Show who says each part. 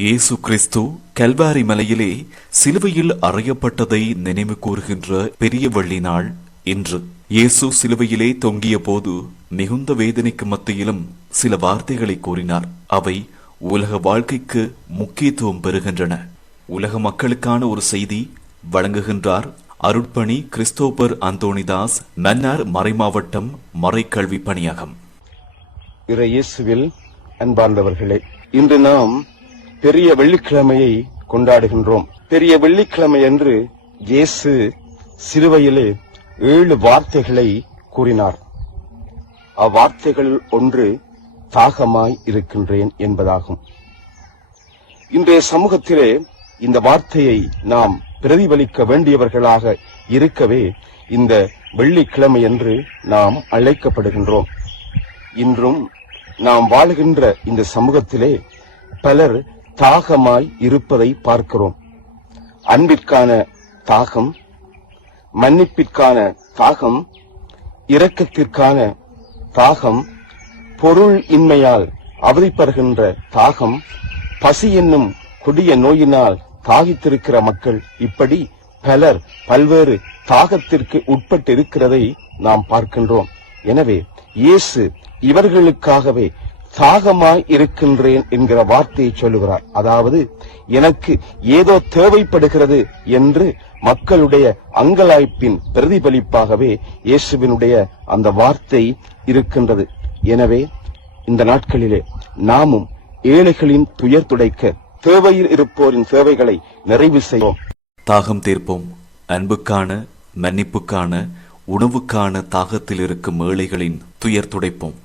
Speaker 1: இயேசு கிறிஸ்து கல்வாரி மலையிலே சிலுவையில் அறையப்பட்டதை நினைவு கூறுகின்ற பெரிய வள்ளி நாள் இன்று. இயேசு சிலுவையிலே தொங்கிய போது மிகுந்த வேதனைக்கு மத்தியிலும் சில வார்த்தைகளை கூறினார். அவை உலக வாழ்க்கைக்கு முக்கியத்துவம் பெறுகின்றன. உலக மக்களுக்கான ஒரு செய்தி வழங்குகின்றார் அருட்பணி கிறிஸ்தோபர் அந்தோணிதாஸ் மன்னார் மறைமாவட்டம் மறைக்கல்வி பணியகம்.
Speaker 2: இயேசுவில் அன்பார்ந்தவர்களே இன்று நாம் பெரிய வெள்ளிக்கிழமையை கொண்டாடுகின்றோம். பெரிய வெள்ளிக்கிழமை என்று இயேசு சிலுவையிலே ஏழு வார்த்தைகளை கூறினார். அவ்வார்த்தைகளில் ஒன்று தாகமாய் இருக்கின்றேன் என்பதாகும். இன்றைய சமூகத்திலே இந்த வார்த்தையை நாம் பிரதிபலிக்க வேண்டியவர்களாக இருக்கவே இந்த வெள்ளிக்கிழமை என்று நாம் அழைக்கப்படுகின்றோம். இன்றும் நாம் வாழுகின்ற இந்த சமூகத்திலே பலர் தாகமாய் இருப்பதை பார்க்கிறோம். அன்பிற்கான தாகம் மன்னிப்பிற்கான தாகம் இரக்கத்திற்கான தாகம் பொருள் இன்மையால் அவதிப்படுகின்ற தாகம் பசி என்னும் கொடிய நோயினால் தாகித்திருக்கிற மக்கள் இப்படி பலர் பல்வேறு தாகத்திற்கு உட்பட்டிருக்கிறதை நாம் பார்க்கின்றோம். எனவே இயேசு இவர்களுக்காகவே தாகமாய் இருக்கின்றேன் என்கிற வார்த்தையை சொல்லுகிறார். அதாவது எனக்கு ஏதோ தேவைப்படுகிறது என்று மக்களுடைய அங்கலாய்ப்பின் பிரதிபலிப்பாகவே இயேசுவினுடைய அந்த வார்த்தை இருக்கின்றது. எனவே இந்த நாட்களிலே நாமும் ஏழைகளின் துயர் துடைக்க தேவையில் இருப்போரின் சேவைகளை நிறைவு செய்வோம்.
Speaker 1: தாகம் தீர்ப்போம். அன்புக்கான மன்னிப்புக்கான உணவுக்கான தாகத்தில் இருக்கும் ஏழைகளின் துயர் துடைப்போம்.